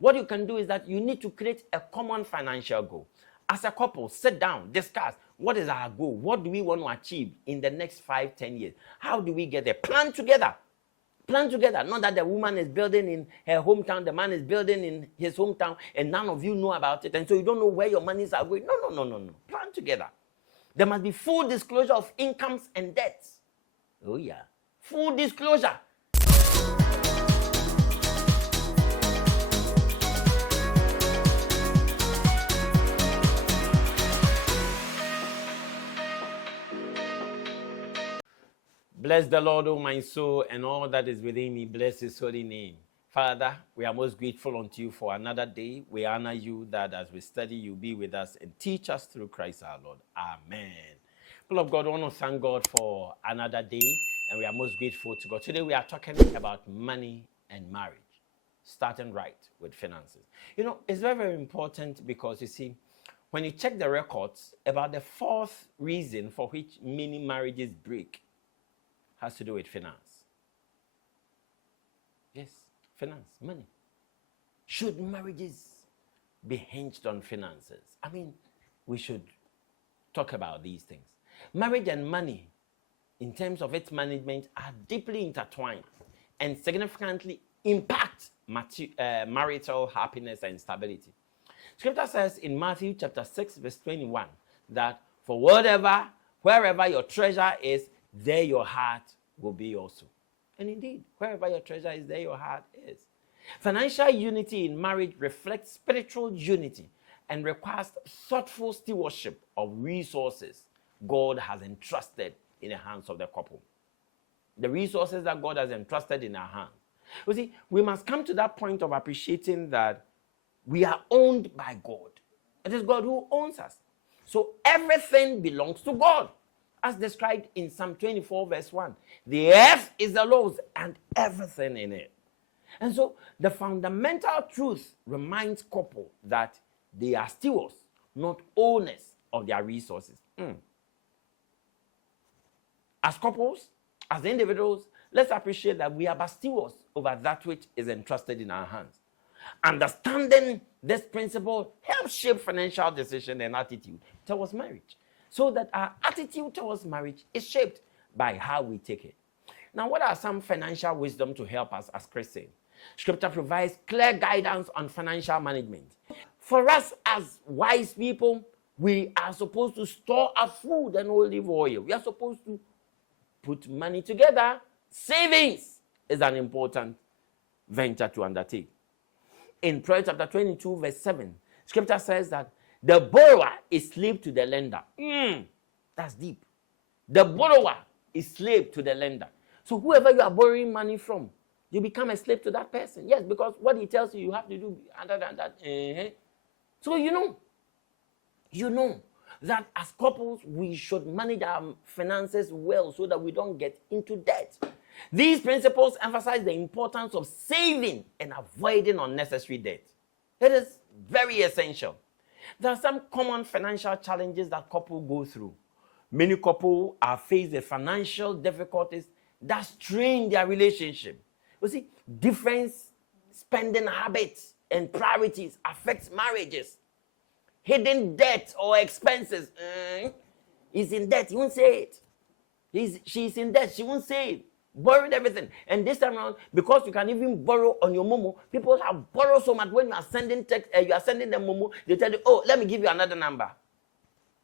What you can do is that you need to create a common financial goal. As a couple, sit down, discuss what is our goal? What do we want to achieve in the next 5, 10 years? How do we get there? Plan together. Plan together. Not that the woman is building in her hometown, the man is building in his hometown, and none of you know about it. And so you don't know where your monies are going. No. Plan together. There must be full disclosure of incomes and debts. Oh, yeah. Full disclosure. Bless the Lord, O my soul, and all that is within me. Bless his holy name. Father, we are most grateful unto you for another day. We honor you that as we study, you be with us and teach us through Christ our Lord. Amen. People of God, I want to thank God for another day, and we are most grateful to God. Today we are talking about money and marriage, starting right with finances. You know, it's very, very important because, you see, when you check the records, about the fourth reason for which many marriages break has to do with finance. Yes, finance, money. Should marriages be hinged on finances? I mean, we should talk about these things. Marriage and money, in terms of its management, are deeply intertwined and significantly impact marital happiness and stability. Scripture says in Matthew chapter 6, verse 21, that for wherever your treasure is, there your heart will be also. And indeed, wherever your treasure is, there your heart is. Financial unity in marriage reflects spiritual unity and requires thoughtful stewardship of resources God has entrusted in the hands of the couple. The resources that God has entrusted in our hands. You see, we must come to that point of appreciating that we are owned by God. It is God who owns us. So everything belongs to God. As described in Psalm 24, verse 1. The earth is the Lord's and everything in it. And so the fundamental truth reminds couple that they are stewards, not owners of their resources. As couples, as individuals, let's appreciate that we are but stewards over that which is entrusted in our hands. Understanding this principle helps shape financial decision and attitude towards marriage, so that our attitude towards marriage is shaped by how we take it. Now, what are some financial wisdom to help us as Christians? Scripture provides clear guidance on financial management. For us as wise people, we are supposed to store our food and olive oil. We are supposed to put money together. Savings is an important venture to undertake. In Proverbs chapter 22, verse 7, Scripture says that the borrower is slave to the lender. That's deep. The borrower is slave to the lender. So whoever you are borrowing money from, you become a slave to that person. Yes, because what he tells you, you have to do other than that. So you know that as couples, we should manage our finances well so that we don't get into debt. These principles emphasize the importance of saving and avoiding unnecessary debt. It is very essential. There are some common financial challenges that couples go through. Many couples are faced with financial difficulties that strain their relationship. You see, different spending habits and priorities affect marriages. Hidden debt or expenses. He's in debt, he won't say it. She's in debt, she won't say it. Borrowed everything. And this time around, because you can even borrow on your Momo, people have borrowed so much. When you are sending text, you are sending them Momo, they tell you, oh, let me give you another number.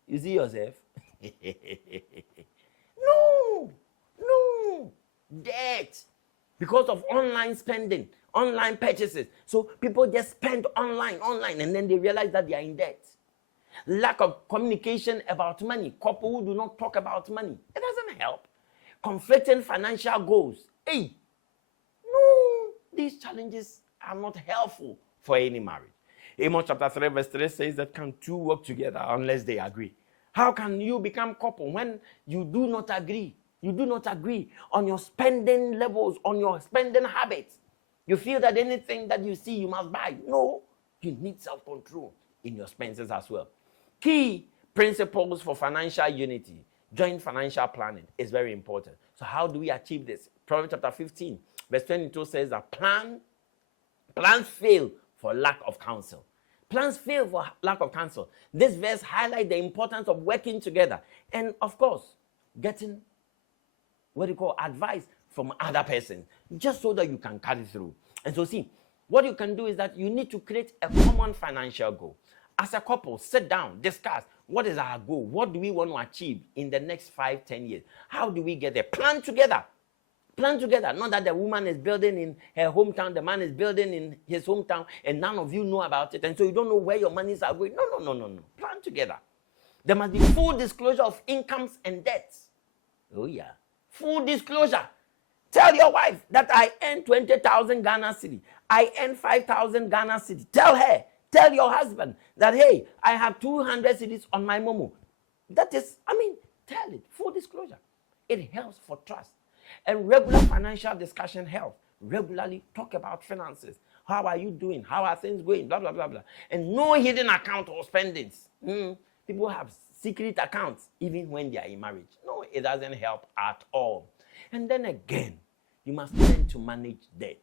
You see yourself? No. Debt. Because of online spending, online purchases. So people just spend online, and then they realize that they are in debt. Lack of communication about money. Couple who do not talk about money. It doesn't help. Conflicting financial goals. These challenges are not helpful for any marriage. Amos chapter 3 verse 3 says that can two work together unless they agree? How can you become couple when you do not agree? You do not agree on your spending levels, on your spending habits. You feel that anything that you see you must buy. No, you need self-control in your expenses as well. Key principles for financial unity. Joint financial planning is very important. So how do we achieve this? Proverbs chapter 15, verse 22 says that plans fail for lack of counsel. Plans fail for lack of counsel. This verse highlights the importance of working together and, of course, getting advice from other persons, just so that you can carry through. And so, see, what you can do is that you need to create a common financial goal. As a couple, sit down, discuss what is our goal, what do we want to achieve in the next 5-10 years, how do we get there? Plan together. Plan together. Not that the woman is building in her hometown, the man is building in his hometown, and none of you know about it, and so you don't know where your monies are going. No. Plan together. There must be full disclosure of incomes and debts. Oh yeah. Full disclosure. Tell your wife that I earn 20,000 Ghana cedi. I earn 5,000 Ghana cedi. Tell her. Tell your husband that, hey, I have 200 cedis on my Momo. Tell it. Full disclosure. It helps for trust. And regular financial discussion helps. Regularly talk about finances. How are you doing? How are things going? Blah, blah, blah, blah. And no hidden account or spendings. People have secret accounts even when they are in marriage. No, it doesn't help at all. And then again, you must learn to manage debt.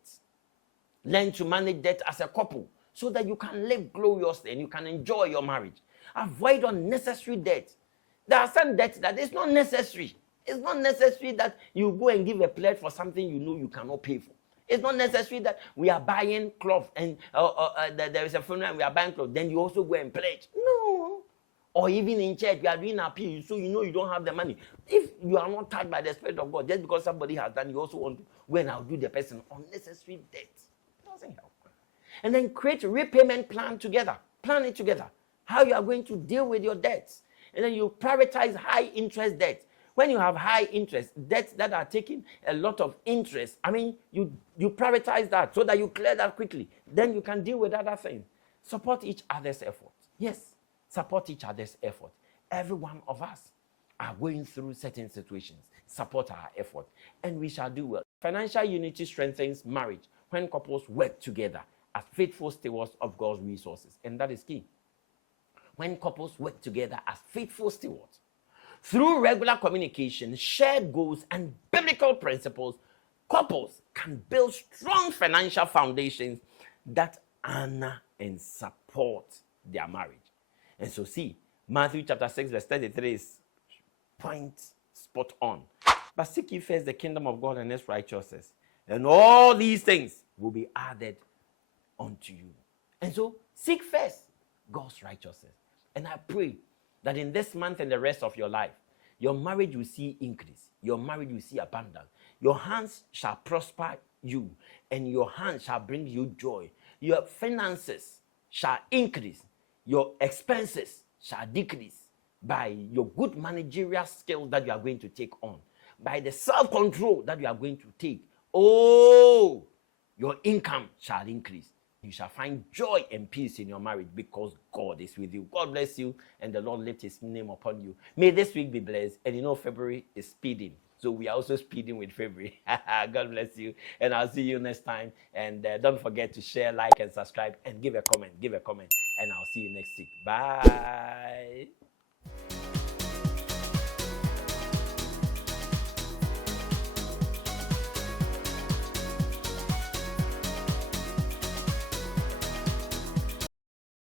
Learn to manage debt as a couple so that you can live gloriously and you can enjoy your marriage. Avoid unnecessary debt. There are some debts that is not necessary. It's not necessary that you go and give a pledge for something you know you cannot pay for. It's not necessary that we are buying cloth and there is a funeral and we are buying cloth. Then you also go and pledge. No. Or even in church, we are doing appeal, so you know you don't have the money. If you are not touched by the Spirit of God, just because somebody has done, you also want to go and outdo the person. Unnecessary debt. It doesn't help. And then create a repayment plan together. Plan it together. How you are going to deal with your debts. And then you prioritize high interest debt. When you have high interest, debts that are taking a lot of interest, you prioritize that so that you clear that quickly. Then you can deal with other things. Support each other's effort. Yes, support each other's effort. Every one of us are going through certain situations. Support our effort, and we shall do well. Financial unity strengthens marriage when couples work together as faithful stewards of God's resources. And that is key. When couples work together as faithful stewards, through regular communication, shared goals, and biblical principles, couples can build strong financial foundations that honor and support their marriage. And so, see, Matthew chapter 6, verse 33 is point spot on. But seek ye first the kingdom of God and his righteousness, and all these things will be added unto you. And so, seek first God's righteousness. And I pray that in this month and the rest of your life, your marriage will see increase. Your marriage will see abundance. Your hands shall prosper you, and your hands shall bring you joy. Your finances shall increase. Your expenses shall decrease by your good managerial skills that you are going to take on, by the self-control that you are going to take. Oh, your income shall increase. You shall find joy and peace in your marriage because God is with you. God bless you, and the Lord lift his name upon you. May this week be blessed. And you know, February is speeding. So we are also speeding with February. God bless you. And I'll see you next time. And don't forget to share, like, and subscribe, and give a comment. And I'll see you next week. Bye.